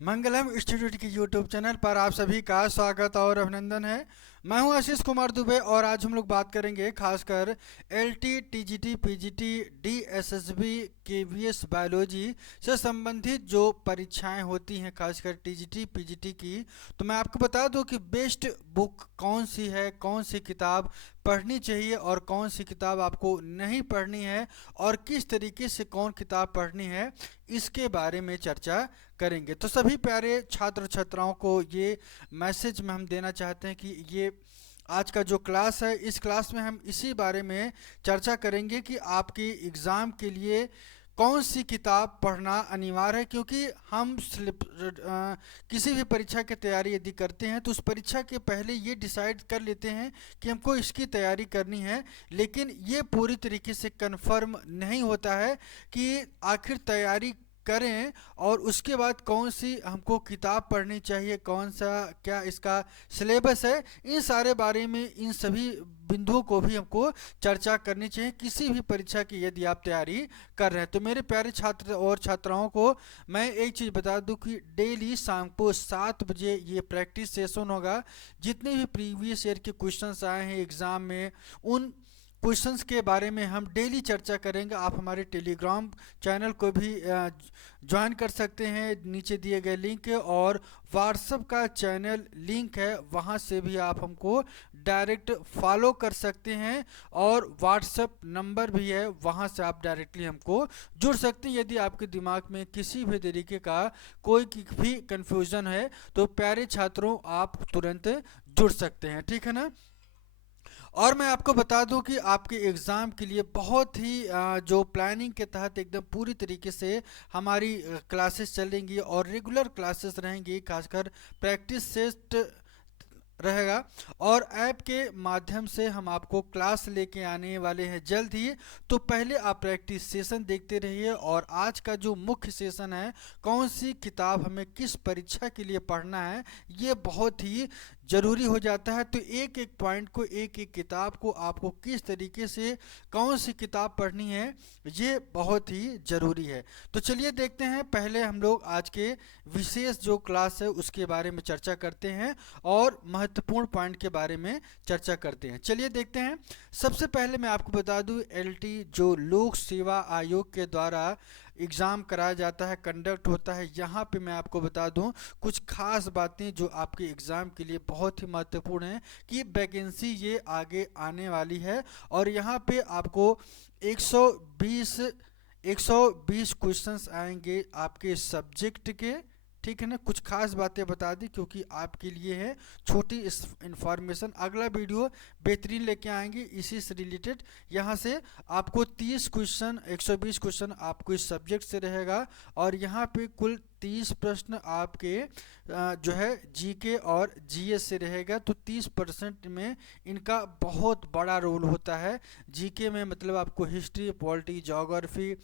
मंगलम institute की YouTube channel पर आप सभी का स्वागत और अभिनंदन है। मैं हूं आशीष कुमार दुबे और आज हम लोग बात करेंगे खासकर LT, TGT, PGT, DSSB, KVS biology से संबंधित जो परीक्षाएं होती हैं, खासकर टीजीटी पीजीटी की। तो मैं आपको बता दूं कि बेस्ट बुक कौन सी है, कौन सी किताब पढ़नी चाहिए और कौन सी किताब आपको नहीं पढ़नी है, और किस तरीके से कौन किताब पढ़नी है, इसके बारे में चर्चा करेंगे। तो सभी प्यारे छात्र छात्राओं को ये मैसेज में हम देना चाहते हैं कि ये आज का जो क्लास है, इस क्लास में हम इसी बारे में चर्चा करेंगे कि आपकी एग्ज़ाम के लिए कौन सी किताब पढ़ना अनिवार्य है। क्योंकि हम किसी भी परीक्षा की तैयारी यदि करते हैं तो उस परीक्षा के पहले ये डिसाइड कर लेते हैं कि हमको इसकी तैयारी करनी है, लेकिन ये पूरी तरीके से कंफर्म नहीं होता है कि आखिर तैयारी करें और उसके बाद कौन सी हमको किताब पढ़नी चाहिए, कौन सा क्या इसका सिलेबस है। इन सारे बारे में, इन सभी बिंदुओं को भी हमको चर्चा करनी चाहिए किसी भी परीक्षा की यदि आप तैयारी कर रहे हैं। तो मेरे प्यारे छात्र और छात्राओं को मैं एक चीज़ बता दूं कि डेली शाम को 7 बजे ये प्रैक्टिस सेशन होगा। जितने भी प्रीवियस ईयर के क्वेश्चंस आए हैं एग्ज़ाम में, उन क्वेश्चंस के बारे में हम डेली चर्चा करेंगे। आप हमारे टेलीग्राम चैनल को भी ज्वाइन कर सकते हैं, नीचे दिए गए लिंक है, और व्हाट्सएप का चैनल लिंक है, वहां से भी आप हमको डायरेक्ट फॉलो कर सकते हैं, और व्हाट्सएप नंबर भी है, वहां से आप डायरेक्टली हमको जुड़ सकते हैं। यदि आपके दिमाग में किसी भी तरीके का कोई भी कंफ्यूजन है तो प्यारे छात्रों आप तुरंत जुड़ सकते हैं, ठीक है ना। और मैं आपको बता दूं कि आपके एग्ज़ाम के लिए बहुत ही जो प्लानिंग के तहत एकदम पूरी तरीके से हमारी क्लासेस चलेंगी और रेगुलर क्लासेस रहेंगी, खासकर प्रैक्टिस सेट रहेगा। और ऐप के माध्यम से हम आपको क्लास लेके आने वाले हैं जल्द ही। तो पहले आप प्रैक्टिस सेशन देखते रहिए, और आज का जो मुख्य सेशन है, कौन सी किताब हमें किस परीक्षा के लिए पढ़ना है, ये बहुत ही ज़रूरी हो जाता है। तो एक एक पॉइंट को, एक एक किताब को आपको किस तरीके से कौन सी किताब पढ़नी है, ये बहुत ही ज़रूरी है। तो चलिए देखते हैं, पहले हम लोग आज के विशेष जो क्लास है उसके बारे में चर्चा करते हैं और महत्वपूर्ण पॉइंट के बारे में चर्चा करते हैं। चलिए देखते हैं। सबसे पहले मैं आपको बता दूं, एलटी जो लोक सेवा आयोग के द्वारा एग्ज़ाम कराया जाता है, कंडक्ट होता है, यहाँ पे मैं आपको बता दूं कुछ खास बातें जो आपके एग्ज़ाम के लिए बहुत ही महत्वपूर्ण हैं कि वैकेंसी ये आगे आने वाली है। और यहाँ पे आपको 120 120 क्वेश्चंस आएंगे आपके सब्जेक्ट के, ठीक है ना। कुछ खास बातें बता दी क्योंकि आपके लिए है छोटी इन्फॉर्मेशन। अगला वीडियो बेहतरीन लेके आएंगे इसी से रिलेटेड। यहाँ से आपको 30 क्वेश्चन, 120 क्वेश्चन आपको इस सब्जेक्ट से रहेगा, और यहाँ पे कुल 30 प्रश्न आपके जो है जीके और जीएस से रहेगा। तो 30% में इनका बहुत बड़ा रोल होता है। जीके में मतलब आपको हिस्ट्री, पॉलिटी, ज्योग्राफी,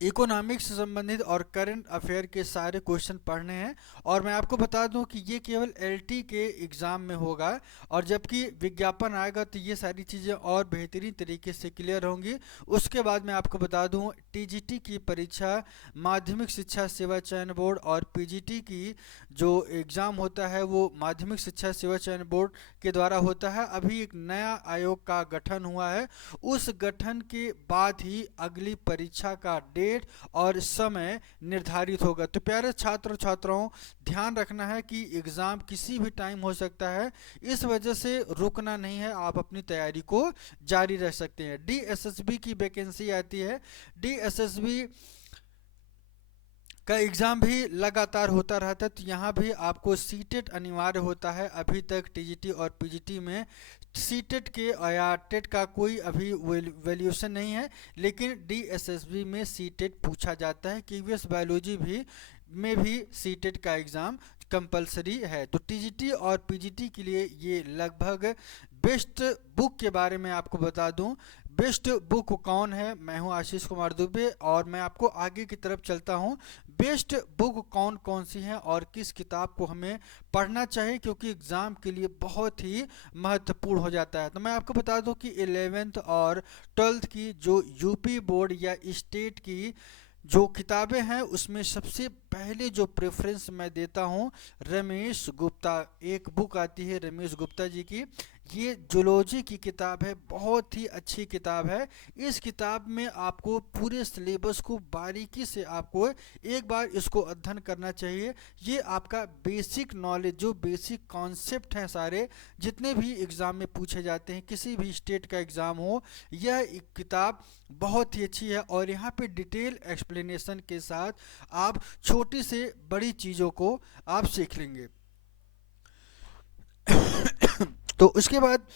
इकोनॉमिक्स से संबंधित और करंट अफेयर के सारे क्वेश्चन पढ़ने हैं। और मैं आपको बता दूं कि ये केवल एलटी के एग्ज़ाम में होगा, और जबकि विज्ञापन आएगा तो ये सारी चीज़ें और बेहतरीन तरीके से क्लियर होंगी। उसके बाद मैं आपको बता दूं, टीजीटी की परीक्षा माध्यमिक शिक्षा सेवा चयन बोर्ड, और पीजीटी की जो एग्ज़ाम होता है वो माध्यमिक शिक्षा सेवा चयन बोर्ड के द्वारा होता है। अभी एक नया आयोग का गठन हुआ है, उस गठन के बाद ही अगली परीक्षा का डेट और समय निर्धारित होगा। तो प्यारे छात्र छात्राओं, ध्यान रखना है कि एग्ज़ाम किसी भी टाइम हो सकता है, इस वजह से रुकना नहीं है, आप अपनी तैयारी को जारी रख सकते हैं। डीएसएसबी की वैकेंसी आती है, डीएसएसबी का एग्ज़ाम भी लगातार होता रहता है। तो यहाँ भी आपको सीटेट अनिवार्य होता है। अभी तक टीजीटी और पीजीटी में सीटेट के या टेट का कोई अभी वैल्यूएशन नहीं है, लेकिन डीएसएसबी में सीटेट पूछा जाता है। केवीएस बायोलॉजी भी में भी सीटेट का एग्ज़ाम कंपलसरी है। तो टीजीटी और पीजीटी के लिए ये लगभग बेस्ट बुक के बारे में आपको बता दूं। बेस्ट बुक कौन है, मैं हूं आशीष कुमार दुबे, और मैं आपको आगे की तरफ चलता हूं। बेस्ट बुक कौन कौन सी हैं और किस किताब को हमें पढ़ना चाहिए, क्योंकि एग्ज़ाम के लिए बहुत ही महत्वपूर्ण हो जाता है। तो मैं आपको बता दूं कि 11th और 12th की जो यूपी बोर्ड या स्टेट की जो किताबें हैं उसमें सबसे पहले जो प्रेफरेंस मैं देता हूँ रमेश गुप्ता, एक बुक आती है रमेश गुप्ता जी की, ये जूलॉजी की किताब है, बहुत ही अच्छी किताब है। इस किताब में आपको पूरे सिलेबस को बारीकी से आपको एक बार इसको अध्ययन करना चाहिए। ये आपका बेसिक नॉलेज, जो बेसिक कॉन्सेप्ट हैं सारे, जितने भी एग्ज़ाम में पूछे जाते हैं, किसी भी स्टेट का एग्ज़ाम हो, यह एक किताब बहुत ही अच्छी है। और यहाँ पे डिटेल एक्सप्लेनेशन के साथ आप छोटी से बड़ी चीज़ों को आप सीख लेंगे। तो उसके बाद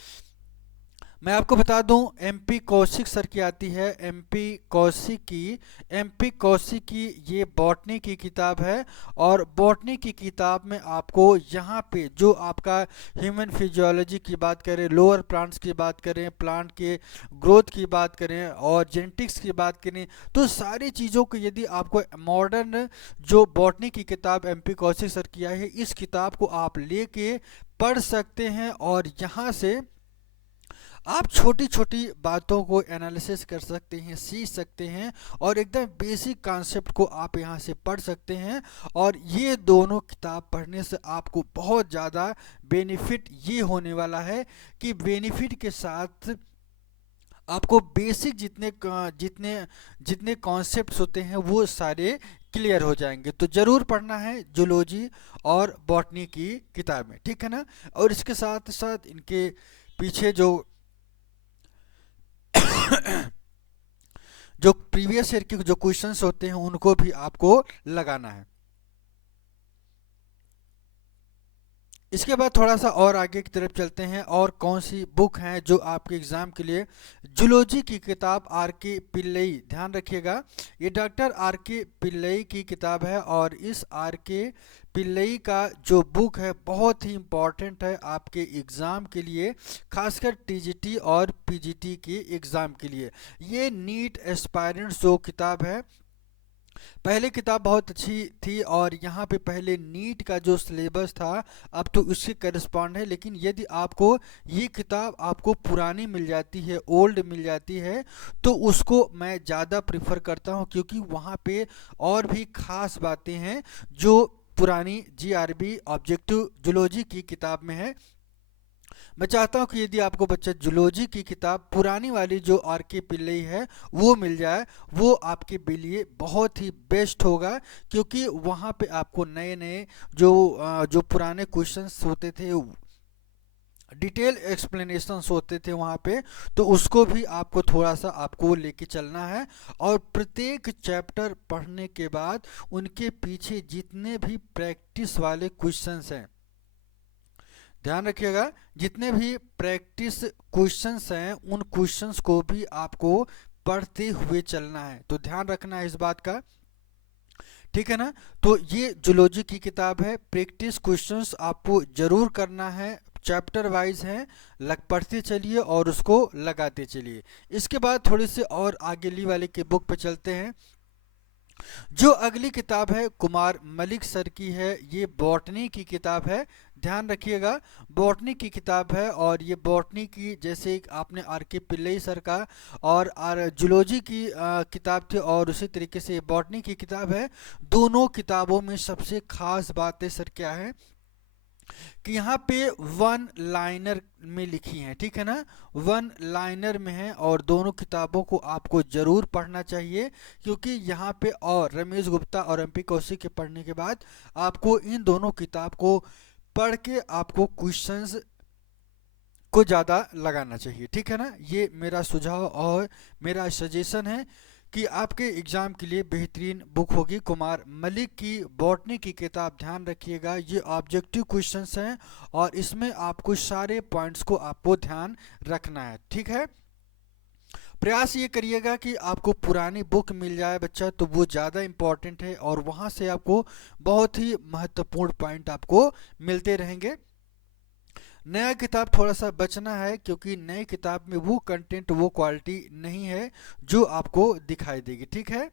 मैं आपको बता दूं, एमपी कौशिक सर की आती है, एमपी कौशिक की ये बॉटनी की किताब है। और बॉटनी की किताब में आपको यहाँ पे जो आपका ह्यूमन फिजियोलॉजी की बात करें, लोअर प्लांट्स की बात करें, प्लांट के ग्रोथ की बात करें और जेनेटिक्स की बात करें, तो सारी चीज़ों को यदि आपको मॉडर्न जो बॉटनी की किताब एमपी कौशिक सर की आई है, इस किताब को आप लेके पढ़ सकते हैं। और यहाँ से आप छोटी छोटी बातों को एनालिसिस कर सकते हैं, सीख सकते हैं, और एकदम बेसिक कॉन्सेप्ट को आप यहाँ से पढ़ सकते हैं। और ये दोनों किताब पढ़ने से आपको बहुत ज़्यादा बेनिफिट ये होने वाला है कि बेनिफिट के साथ आपको बेसिक जितने जितने कॉन्सेप्ट्स होते हैं वो सारे क्लियर हो जाएंगे। तो ज़रूर पढ़ना है जूलॉजी और बॉटनी की किताब में, ठीक है ना। और इसके साथ साथ इनके पीछे जो जो प्रीवियस ईयर के जो क्वेश्चंस होते हैं उनको भी आपको लगाना है। इसके बाद थोड़ा सा और आगे की तरफ चलते हैं, और कौन सी बुक हैं जो आपके एग्जाम के लिए। जूलॉजी की किताब आर के पिल्लई, ध्यान रखिएगा, ये डॉक्टर आर के पिल्लई की किताब है। और इस आर के पिल्लई का जो बुक है बहुत ही इम्पॉर्टेंट है आपके एग्ज़ाम के लिए, खासकर टीजीटी और पीजीटी के एग्ज़ाम के लिए। ये नीट एस्पायरेंट्स जो किताब है, पहले किताब बहुत अच्छी थी, और यहाँ पे पहले नीट का जो सिलेबस था अब तो उसके करस्पॉन्ड है। लेकिन यदि आपको ये किताब आपको पुरानी मिल जाती है, ओल्ड मिल जाती है, तो उसको मैं ज़्यादा प्रिफर करता हूँ, क्योंकि वहाँ पे और भी ख़ास बातें हैं जो पुरानी जीआरबी ऑब्जेक्टिव जूलॉजी की किताब में है। मैं चाहता हूँ कि यदि आपको बच्चा जूलॉजी की किताब पुरानी वाली जो आर के पिल्लई है वो मिल जाए, वो आपके लिए बहुत ही बेस्ट होगा, क्योंकि वहाँ पे आपको नए नए जो पुराने क्वेश्चंस होते थे, डिटेल एक्सप्लेनेशंस होते थे वहाँ पे, तो उसको भी आपको थोड़ा सा आपको लेके चलना है। और प्रत्येक चैप्टर पढ़ने के बाद उनके पीछे जितने भी प्रैक्टिस वाले क्वेश्चंस हैं, ध्यान रखिएगा, जितने भी प्रैक्टिस क्वेश्चंस हैं उन क्वेश्चंस को भी आपको पढ़ते हुए चलना है। तो ध्यान रखना है इस बात का, ठीक है ना। तो ये जूलॉजी की किताब है, प्रैक्टिस क्वेश्चंस आपको जरूर करना है, चैप्टर वाइज हैं, पढ़ते चलिए और उसको लगाते चलिए। इसके बाद थोड़ी सी और आगे ली वाले के बुक पे चलते हैं। जो अगली किताब है कुमार मलिक सर की है, ये बॉटनी की किताब है, ध्यान रखिएगा, बॉटनी की किताब है। और ये बॉटनी की, जैसे आपने आर के पिल्लई सर का और आर जूलॉजी की किताब थी, और उसी तरीके से बॉटनी की किताब है। दोनों किताबों में सबसे खास बातें सर क्या है कि यहाँ पे वन लाइनर में लिखी हैं, ठीक है ना, वन लाइनर में है। और दोनों किताबों को आपको जरूर पढ़ना चाहिए, क्योंकि यहाँ पे और रमेश गुप्ता और एमपी कौशिक के पढ़ने के बाद आपको इन दोनों किताब को पढ़ के आपको क्वेश्चंस को ज़्यादा लगाना चाहिए, ठीक है ना। ये मेरा सुझाव और मेरा सजेशन है कि आपके एग्ज़ाम के लिए बेहतरीन बुक होगी कुमार मलिक की बॉटनी की किताब। ध्यान रखिएगा, ये ऑब्जेक्टिव क्वेश्चंस हैं और इसमें आपको सारे पॉइंट्स को आपको ध्यान रखना है, ठीक है। प्रयास ये करिएगा कि आपको पुरानी बुक मिल जाए बच्चा, तो वो ज़्यादा इम्पॉर्टेंट है, और वहाँ से आपको बहुत ही महत्वपूर्ण पॉइंट आपको मिलते रहेंगे। नया किताब थोड़ा सा बचना है, क्योंकि नई किताब में वो कंटेंट, वो क्वालिटी नहीं है जो आपको दिखाई देगी, ठीक है।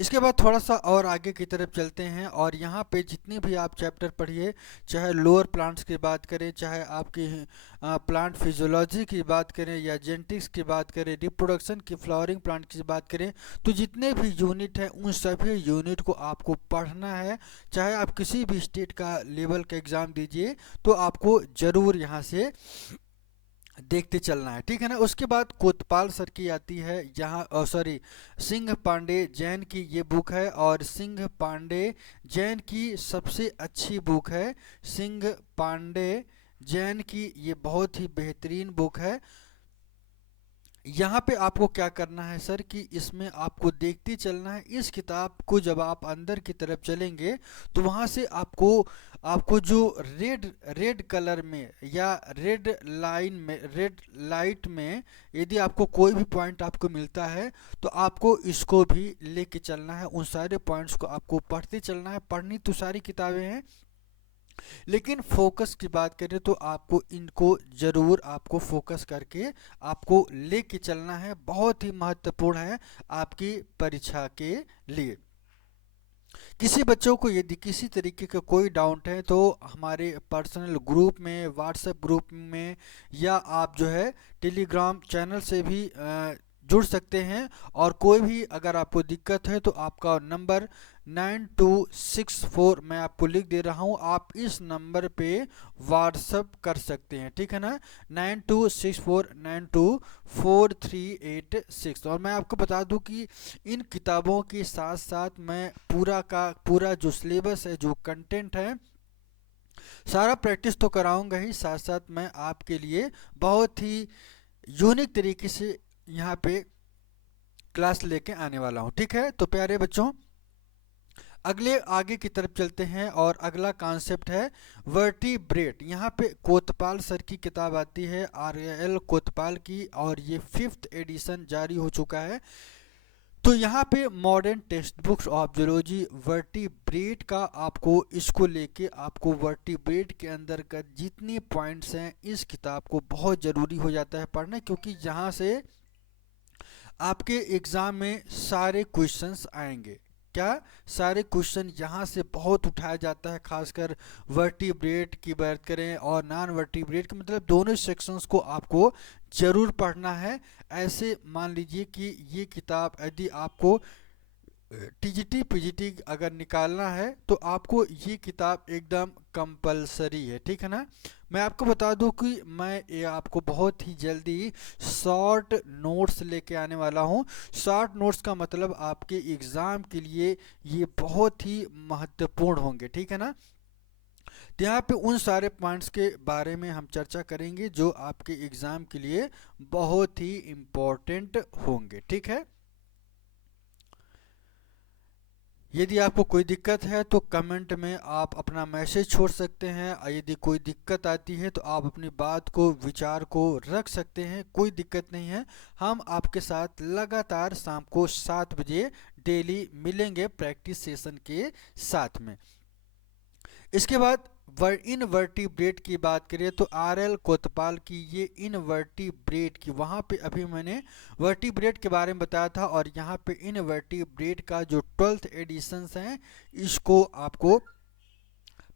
इसके बाद थोड़ा सा और आगे की तरफ चलते हैं और यहाँ पे जितने भी आप चैप्टर पढ़िए, चाहे लोअर प्लांट्स की बात करें, चाहे आपकी प्लांट फिजियोलॉजी की बात करें या जेनेटिक्स की बात करें, रिप्रोडक्शन की, फ्लावरिंग प्लांट की बात करें, तो जितने भी यूनिट हैं उन सभी यूनिट को आपको पढ़ना है। चाहे आप किसी भी स्टेट का लेवल का एग्ज़ाम दीजिए तो आपको ज़रूर यहाँ से देखते चलना है, ठीक है ना। उसके बाद कोतपाल सर की आती है यहाँ, सॉरी, सिंह पांडे जैन की ये बुक है, और सिंह पांडे जैन की सबसे अच्छी बुक है। सिंह पांडे जैन की ये बहुत ही बेहतरीन बुक है। यहाँ पे आपको क्या करना है सर कि इसमें आपको देखते चलना है। इस किताब को जब आप अंदर की तरफ चलेंगे तो वहाँ से आपको आपको जो रेड रेड कलर में या रेड लाइन में, रेड लाइट में यदि आपको कोई भी पॉइंट आपको मिलता है तो आपको इसको भी लेके चलना है। उन सारे पॉइंट्स को आपको पढ़ते चलना है। पढ़नी तो सारी किताबें हैं, लेकिन फोकस की बात करें तो आपको इनको ज़रूर आपको फोकस करके आपको लेके चलना है। बहुत ही महत्वपूर्ण है आपकी परीक्षा के लिए। किसी बच्चों को यदि किसी तरीके का कोई डाउट है तो हमारे पर्सनल ग्रुप में, व्हाट्सएप ग्रुप में, या आप जो है टेलीग्राम चैनल से भी जुड़ सकते हैं। और कोई भी अगर आपको दिक्कत है तो आपका नंबर 9264 मैं आपको लिख दे रहा हूं, आप इस नंबर पे व्हाट्सअप कर सकते हैं, ठीक है ना, 9264924386। और मैं आपको बता दूं कि इन किताबों के साथ साथ मैं पूरा का पूरा जो सिलेबस है, जो कंटेंट है, सारा प्रैक्टिस तो कराऊंगा ही, साथ साथ मैं आपके लिए बहुत ही यूनिक तरीके से यहाँ पे क्लास लेके आने वाला हूँ, ठीक है। तो प्यारे बच्चों, अगले आगे की तरफ चलते हैं और अगला कॉन्सेप्ट है वर्टिब्रेट। यहाँ पे कोतपाल सर की किताब आती है, RL कोतपाल की, और ये 5th एडिशन जारी हो चुका है। तो यहाँ पे modern text books of zoology vertebrate का आपको इसको लेके आपको वर्टिब्रेट के अंदर का जितने पॉइंट्स हैं इस किताब को बहुत ज़रूरी हो जाता है पढ़ना, क्योंकि यहाँ से आपके एग्ज़ाम में सारे क्वेश्चंस आएंगे। क्या सारे क्वेश्चन यहाँ से बहुत उठाया जाता है, खासकर वर्टिब्रेट की बात करें और नॉन वर्टिब्रेट के, मतलब दोनों सेक्शंस को आपको ज़रूर पढ़ना है। ऐसे मान लीजिए कि ये किताब यदि आपको टीजीटी पीजीटी अगर निकालना है तो आपको ये किताब एकदम कंपलसरी है, ठीक है ना। मैं आपको बता दूं कि मैं ये आपको बहुत ही जल्दी शॉर्ट नोट्स लेके आने वाला हूं। शॉर्ट नोट्स का मतलब आपके एग्ज़ाम के लिए ये बहुत ही महत्वपूर्ण होंगे, ठीक है ना। तो यहाँ पे उन सारे पॉइंट्स के बारे में हम चर्चा करेंगे जो आपके एग्ज़ाम के लिए बहुत ही इम्पोर्टेंट होंगे, ठीक है। यदि आपको कोई दिक्कत है तो कमेंट में आप अपना मैसेज छोड़ सकते हैं। यदि कोई दिक्कत आती है तो आप अपनी बात को, विचार को रख सकते हैं, कोई दिक्कत नहीं है। हम आपके साथ लगातार शाम को 7 बजे डेली मिलेंगे प्रैक्टिस सेशन के साथ में। इसके बाद इनवर्टिब्रेट की बात करें तो RL कोतपाल की ये इनवर्टिब्रेट की, वहाँ पे अभी मैंने वर्टिब्रेट के बारे में बताया था, और यहाँ पे इनवर्टिब्रेट का जो 12th एडिशंस हैं इसको आपको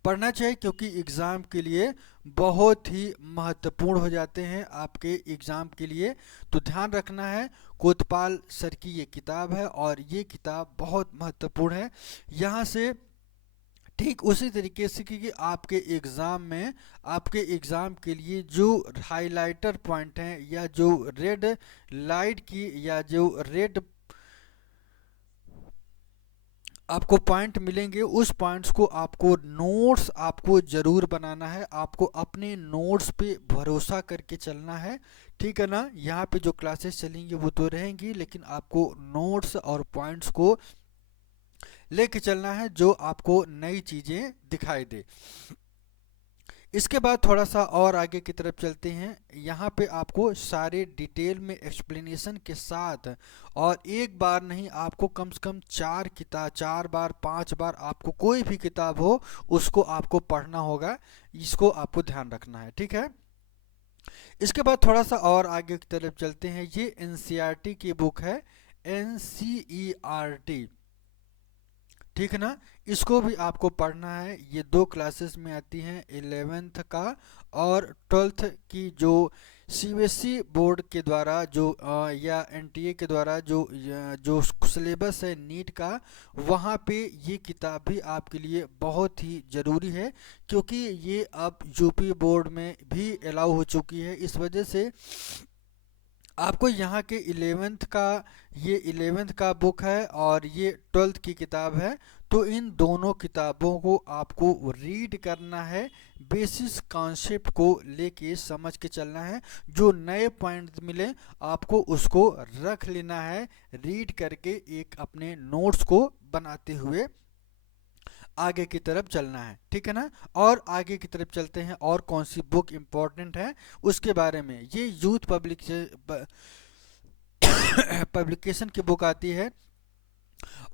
पढ़ना चाहिए, क्योंकि एग्ज़ाम के लिए बहुत ही महत्वपूर्ण हो जाते हैं आपके एग्ज़ाम के लिए। तो ध्यान रखना है, कोतपाल सर की ये किताब है और ये किताब बहुत महत्वपूर्ण है। यहाँ से ठीक उसी तरीके से कि आपके एग्ज़ाम के लिए जो हाइलाइटर पॉइंट हैं या जो रेड लाइट की या जो रेड आपको पॉइंट मिलेंगे, उस पॉइंट्स को आपको नोट्स आपको ज़रूर बनाना है। आपको अपने नोट्स पे भरोसा करके चलना है, ठीक है ना। यहाँ पे जो क्लासेस चलेंगी वो तो रहेंगी, लेकिन आपको नोट्स और पॉइंट्स को लेके चलना है जो आपको नई चीज़ें दिखाई दे। इसके बाद थोड़ा सा और आगे की तरफ चलते हैं। यहाँ पे आपको सारे डिटेल में एक्सप्लेनेशन के साथ, और एक बार नहीं, आपको कम से कम 4 बार 5 बार आपको कोई भी किताब हो उसको आपको पढ़ना होगा। इसको आपको ध्यान रखना है, ठीक है। इसके बाद थोड़ा सा और आगे की तरफ चलते हैं। ये NCERT की बुक है, NCERT। ठीक है ना। इसको भी आपको पढ़ना है। ये दो क्लासेस में आती हैं, 11th का और 12th की, जो सीबीएसई बोर्ड के द्वारा जो या एनटीए के द्वारा जो सिलेबस है नीट का, वहाँ पे ये किताब भी आपके लिए बहुत ही ज़रूरी है, क्योंकि ये अब यूपी बोर्ड में भी अलाउ हो चुकी है। इस वजह से आपको यहाँ के 11th का, ये 11th का बुक है और ये 12th की किताब है, तो इन दोनों किताबों को आपको रीड करना है, बेसिस कॉन्सेप्ट को लेके समझ के चलना है। जो नए पॉइंट मिले आपको उसको रख लेना है, रीड करके एक अपने नोट्स को बनाते हुए आगे की तरफ चलना है, ठीक है ना। और आगे की तरफ चलते हैं, और कौन सी बुक इम्पोर्टेंट है उसके बारे में। ये यूथ पब्लिकेशन की बुक आती है,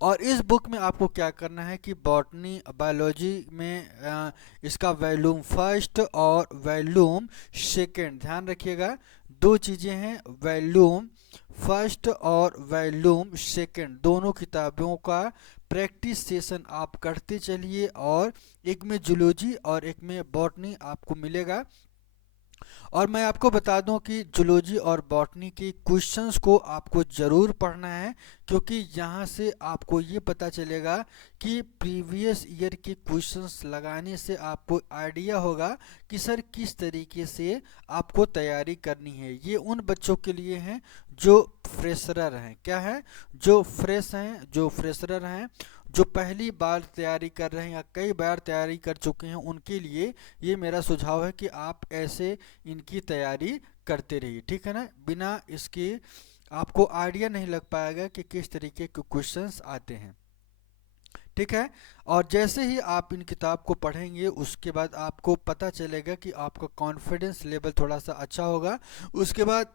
और इस बुक में आपको क्या करना है कि बॉटनी बायोलॉजी में इसका वॉल्यूम फर्स्ट और वॉल्यूम सेकंड, ध्यान रखिएगा दो चीज़ें हैं, वॉल्यूम फर्स्ट और वॉल्यूम सेकंड, दोनों किताबों का प्रैक्टिस सेशन आप करते चलिए। और एक में जूलॉजी और एक में बॉटनी आपको मिलेगा। और मैं आपको बता दूं कि जूलॉजी और बॉटनी के क्वेश्चंस को आपको ज़रूर पढ़ना है, क्योंकि यहाँ से आपको ये पता चलेगा कि प्रीवियस ईयर के क्वेश्चंस लगाने से आपको आइडिया होगा कि सर किस तरीके से आपको तैयारी करनी है। ये उन बच्चों के लिए हैं जो फ्रेशरर हैं, क्या है, जो फ्रेश हैं, जो फ्रेशरर हैं, जो पहली बार तैयारी कर रहे हैं या कई बार तैयारी कर चुके हैं, उनके लिए ये मेरा सुझाव है कि आप ऐसे इनकी तैयारी करते रहिए, ठीक है ना। बिना इसके आपको आइडिया नहीं लग पाएगा कि किस तरीके के क्वेश्चंस आते हैं, ठीक है। और जैसे ही आप इन किताब को पढ़ेंगे उसके बाद आपको पता चलेगा कि आपका कॉन्फिडेंस लेवल थोड़ा सा अच्छा होगा। उसके बाद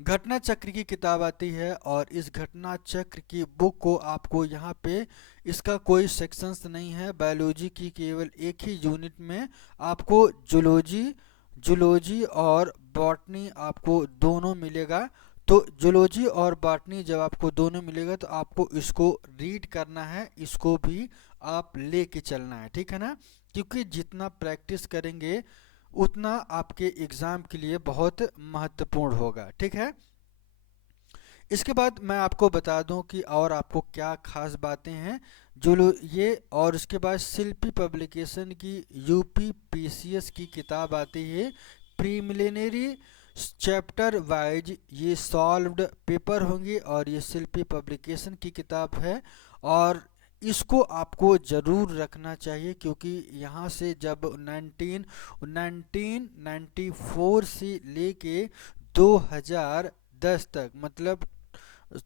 घटना चक्र की किताब आती है, और इस घटना चक्र की बुक को आपको यहाँ पे, इसका कोई सेक्शंस नहीं है, बायोलॉजी की केवल एक ही यूनिट में आपको जूलॉजी और बॉटनी आपको दोनों मिलेगा। तो जूलॉजी और बॉटनी जब आपको दोनों मिलेगा तो आपको इसको रीड करना है, इसको भी आप लेके चलना है, ठीक है ना। क्योंकि जितना प्रैक्टिस करेंगे उतना आपके एग्ज़ाम के लिए बहुत महत्वपूर्ण होगा, ठीक है। इसके बाद मैं आपको बता दूं कि और आपको क्या खास बातें हैं जो ये, और उसके बाद शिल्पी पब्लिकेशन की यूपी पीसीएस की किताब आती है, प्रीलिमिनरी चैप्टर वाइज ये सॉल्व्ड पेपर होंगे, और ये शिल्पी पब्लिकेशन की किताब है। और इसको आपको ज़रूर रखना चाहिए, क्योंकि यहाँ से जब 1994 से लेके 2010 तक, मतलब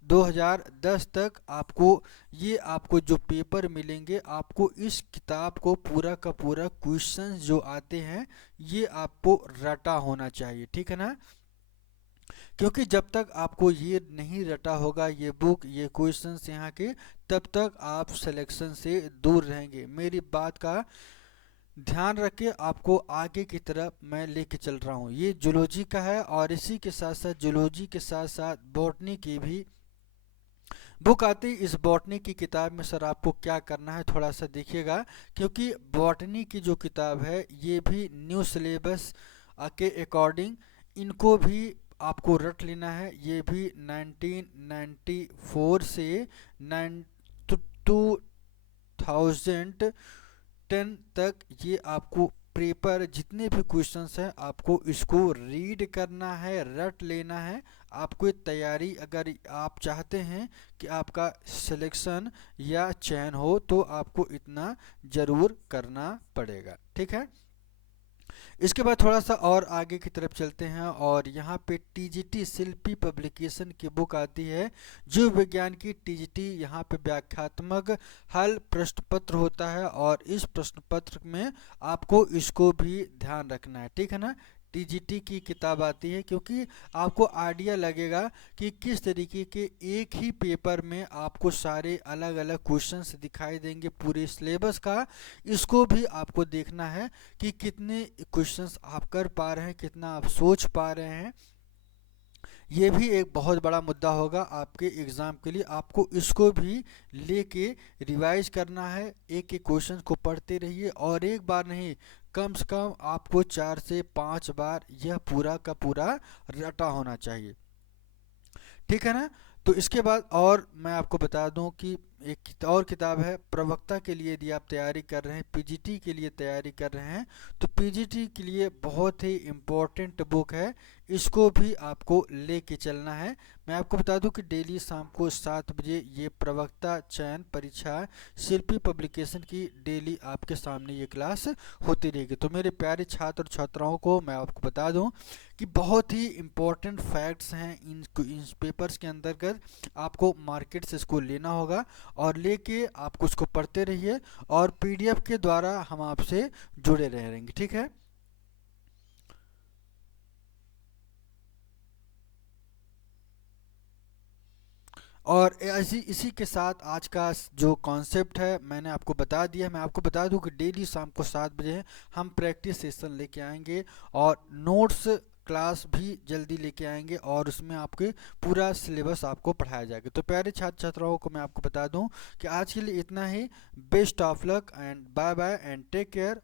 2010 तक आपको जो पेपर मिलेंगे, आपको इस किताब को पूरा का पूरा क्वेश्चन जो आते हैं ये आपको रटा होना चाहिए, ठीक है ना। क्योंकि जब तक आपको ये नहीं रटा होगा, ये बुक, ये क्वेश्चंस यहाँ के, तब तक आप सिलेक्शन से दूर रहेंगे। मेरी बात का ध्यान रखें, आपको आगे की तरफ मैं लेके चल रहा हूँ। ये जूलॉजी का है, और इसी के साथ साथ जूलॉजी के साथ साथ बॉटनी की भी बुक आती। इस बॉटनी की किताब में सर आपको क्या करना है थोड़ा सा देखिएगा, क्योंकि बॉटनी की जो किताब है ये भी न्यू सिलेबस के अकॉर्डिंग इनको भी आपको रट लेना है। ये भी 1994 से 2010 तक ये आपको पेपर, जितने भी क्वेश्चंस हैं आपको इसको रीड करना है, रट लेना है। आपको तैयारी, अगर आप चाहते हैं कि आपका सिलेक्शन या चयन हो, तो आपको इतना ज़रूर करना पड़ेगा, ठीक है। इसके बाद थोड़ा सा और आगे की तरफ चलते हैं, और यहाँ पे टीजीटी शिल्पी पब्लिकेशन की बुक आती है, जीव विज्ञान की टीजीटी। यहाँ पे व्याख्यात्मक हल प्रश्न पत्र होता है, और इस प्रश्न पत्र में आपको इसको भी ध्यान रखना है, ठीक है ना। टीजीटी की किताब आती है, क्योंकि आपको आइडिया लगेगा कि किस तरीके के एक ही पेपर में आपको सारे अलग अलग क्वेश्चंस दिखाई देंगे पूरे सिलेबस का। इसको भी आपको देखना है कि कितने क्वेश्चंस आप कर पा रहे हैं, कितना आप सोच पा रहे हैं। ये भी एक बहुत बड़ा मुद्दा होगा आपके एग्ज़ाम के लिए। आपको इसको भी लेके रिवाइज करना है, एक एक क्वेश्चन को पढ़ते रहिए और एक बार नहीं, कम से कम आपको 4 से 5 बार यह पूरा का पूरा रटा होना चाहिए। ठीक है ना। तो इसके बाद और मैं आपको बता दूं कि एक और किताब है प्रवक्ता के लिए। यदि आप तैयारी कर रहे हैं, पीजीटी के लिए तैयारी कर रहे हैं, तो पीजीटी के लिए बहुत ही इम्पोर्टेंट बुक है, इसको भी आपको लेके चलना है। मैं आपको बता दूं कि डेली शाम को 7 बजे ये प्रवक्ता चयन परीक्षा शिल्पी पब्लिकेशन की डेली आपके सामने ये क्लास होती रहेगी। तो मेरे प्यारे छात्र और छात्राओं को मैं आपको बता दूं कि बहुत ही इम्पोर्टेंट फैक्ट्स हैं इन पेपर्स के अंतर्गत। आपको मार्केट से इसको लेना होगा और लेके आपको उसको पढ़ते रहिए और पीडीएफ के द्वारा हम आपसे जुड़े रहेंगे। ठीक है। और ऐसी इसी के साथ आज का जो कॉन्सेप्ट है मैंने आपको बता दिया। मैं आपको बता दूं कि डेली शाम को 7 बजे हम प्रैक्टिस सेशन लेके आएंगे और नोट्स क्लास भी जल्दी लेके आएंगे और उसमें आपके पूरा सिलेबस आपको पढ़ाया जाएगा। तो प्यारे छात्र छात्राओं को मैं आपको बता दूं कि आज के लिए इतना ही। Best of luck and bye bye and take care.